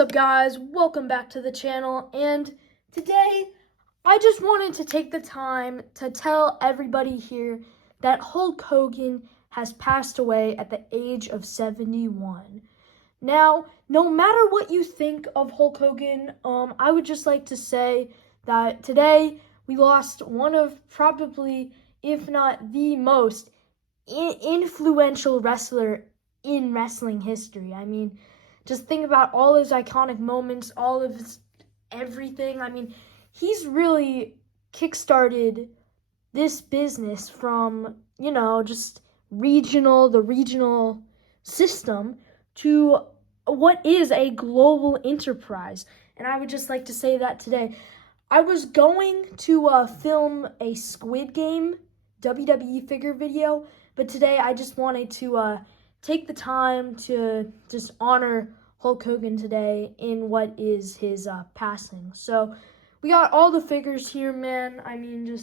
up, guys? Welcome back to the channel, and today I just wanted to take the time to tell everybody here that Hulk Hogan has passed away at the age of 71. Now, no matter what you think of Hulk Hogan, I would just like to say that today we lost one of probably, if not the most influential wrestler in wrestling history. I mean, just think about all his iconic moments, all of his everything. I mean, he's really kickstarted this business from, just the regional system to what is a global enterprise. And I would just like to say that today. I was going to film a Squid Game WWE figure video, but today I just wanted to take the time to just honor Hulk Hogan today in what is his passing. So we got all the figures here, man. I mean,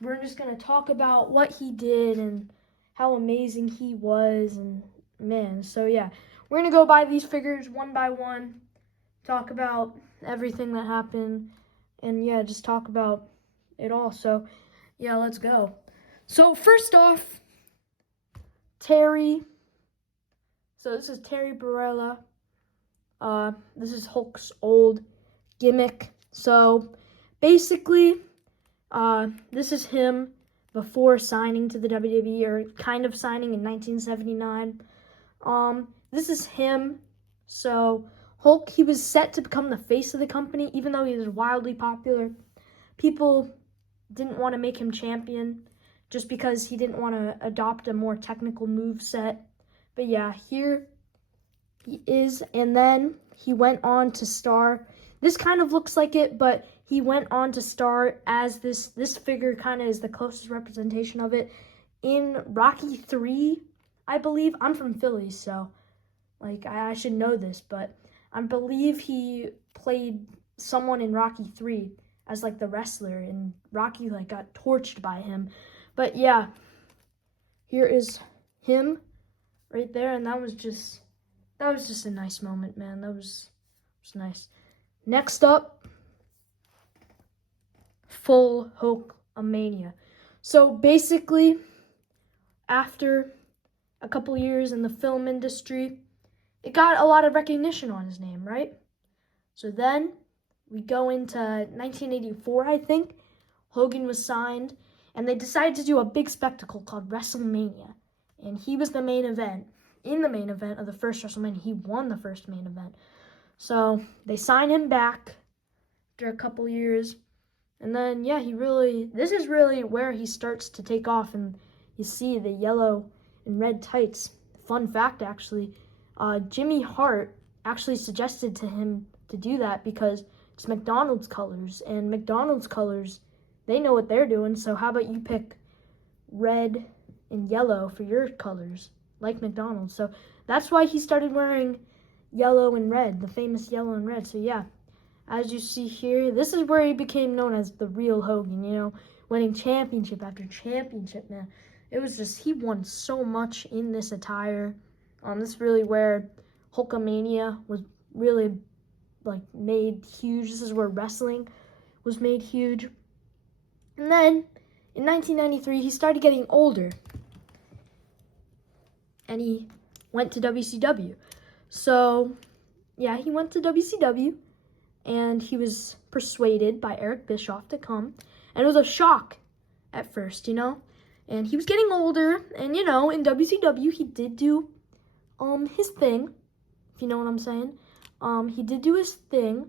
we're just going to talk about what he did and how amazing he was, and man, so yeah. We're going to go by these figures one by one, talk about everything that happened, and yeah, just talk about it all. So yeah, let's go. So first off, Terry. So this is Terry Barella. This is Hulk's old gimmick. So basically, this is him before signing to the WWE, or kind of signing in 1979. This is him. So Hulk, he was set to become the face of the company, even though he was wildly popular. People didn't want to make him champion just because he didn't want to adopt a more technical move set. But yeah, here he is, and then he went on to star. This kind of looks like it, but he went on to star as this figure kind of is the closest representation of it in Rocky 3, I believe. I'm from Philly, so like I should know this, but I believe he played someone in Rocky 3 as like the wrestler, and Rocky like got torched by him. But yeah, here is him right there, and that was just a nice moment, man. That was nice. Next up, full Hulkamania. So basically, after a couple years in the film industry, it got a lot of recognition on his name, right? So then we go into 1984, I think. Hogan was signed, and they decided to do a big spectacle called WrestleMania. And he was the main event. In the main event of the first WrestleMania, he won the first main event. So they signed him back after a couple years. And then, yeah, this is really where he starts to take off. And you see the yellow and red tights. Fun fact, actually, Jimmy Hart actually suggested to him to do that because it's McDonald's colors. And McDonald's colors, they know what they're doing. So how about you pick red and yellow for your colors, like McDonald's? So that's why he started wearing yellow and red, the famous yellow and red. So yeah, as you see here, this is where he became known as the real Hogan, winning championship after championship, man. It was just, he won so much in this attire. This is really where Hulkamania was really like made huge. This is where wrestling was made huge. And then in 1993, he started getting older, and he went to WCW. So yeah, he went to WCW, and he was persuaded by Eric Bischoff to come. And it was a shock at first, And he was getting older, and in WCW he did do his thing, if you know what I'm saying. He did do his thing.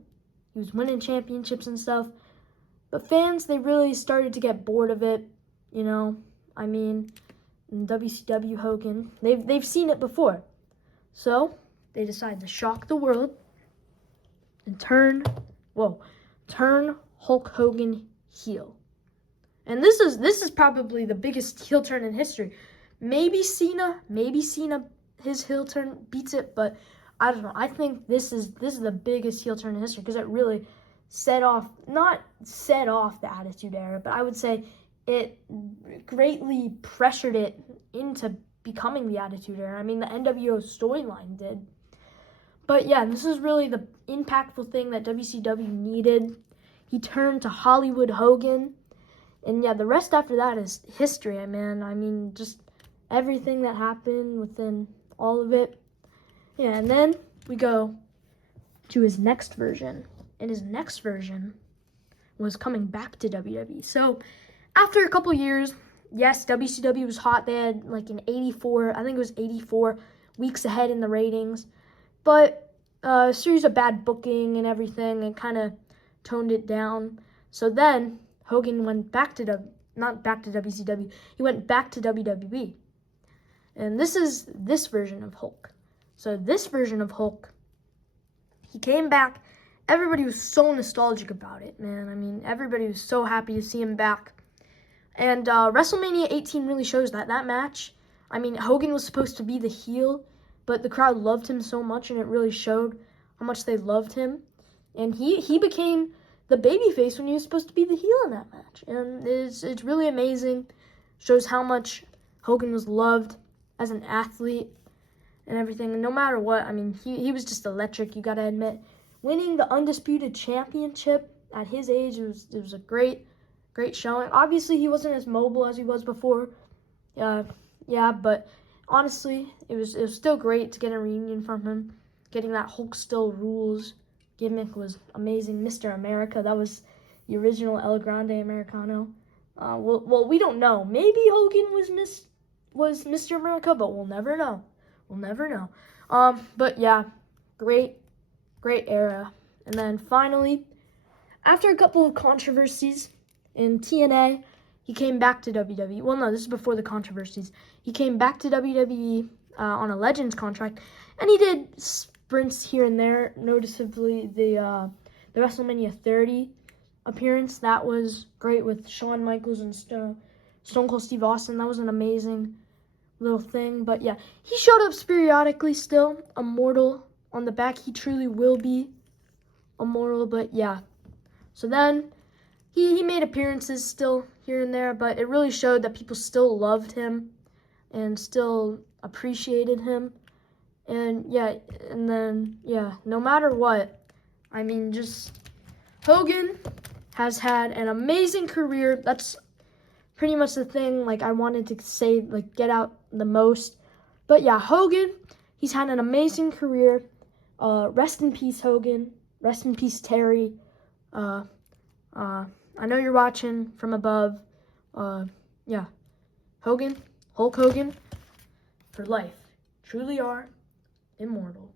He was winning championships and stuff. But fans, they really started to get bored of it, I mean, WCW Hogan, they've seen it before. So they decided to shock the world and turn Hulk Hogan heel. And this is probably the biggest heel turn in history. Maybe Cena, his heel turn beats it, but I don't know. I think this is the biggest heel turn in history because it really not set off the Attitude Era, but I would say it greatly pressured it into becoming the Attitude Era. I mean, the NWO storyline did. But yeah, this is really the impactful thing that WCW needed. He turned to Hollywood Hogan. And yeah, the rest after that is history, man. I mean, just everything that happened within all of it. Yeah, and then we go to his next version. And his next version was coming back to WWE. So after a couple years, yes, WCW was hot. They had like an 84, I think it was 84 weeks ahead in the ratings. But a series of bad booking and everything, and kind of toned it down. So then Hogan went back to not back to WCW. He went back to WWE. And this is this version of Hulk. So this version of Hulk, he came back. Everybody was so nostalgic about it, man. I mean, everybody was so happy to see him back. And WrestleMania 18 really shows that. That match, I mean, Hogan was supposed to be the heel, but the crowd loved him so much, and it really showed how much they loved him. And he became the babyface when he was supposed to be the heel in that match. And it's really amazing. Shows how much Hogan was loved as an athlete and everything. And no matter what, I mean, he was just electric, you got to admit. Winning the Undisputed Championship at his age, it was a great showing. Obviously, he wasn't as mobile as he was before. Yeah, but honestly, it was still great to get a reunion from him. Getting that Hulk Still Rules gimmick was amazing. Mr. America, that was the original El Grande Americano. Well, we don't know. Maybe Hogan was Mr. America, but we'll never know. We'll never know. But yeah, great era. And then finally, after a couple of controversies in TNA, he came back to WWE. Well, no, this is before the controversies. He came back to WWE on a Legends contract, and he did sprints here and there. Noticeably, the WrestleMania 30 appearance, that was great with Shawn Michaels and Stone Cold Steve Austin. That was an amazing little thing. But yeah, he showed up periodically still, immortal on the back. He truly will be immortal. But yeah, so then he made appearances still here and there, but it really showed that people still loved him and still appreciated him. And yeah, and then yeah, no matter what, I mean, just Hogan has had an amazing career. That's pretty much the thing, like, I wanted to say, like, get out the most. But yeah, Hogan, he's had an amazing career. Rest in peace, Hogan. Rest in peace, Terry. I know you're watching from above. Yeah, Hulk Hogan, for life. Truly are immortal.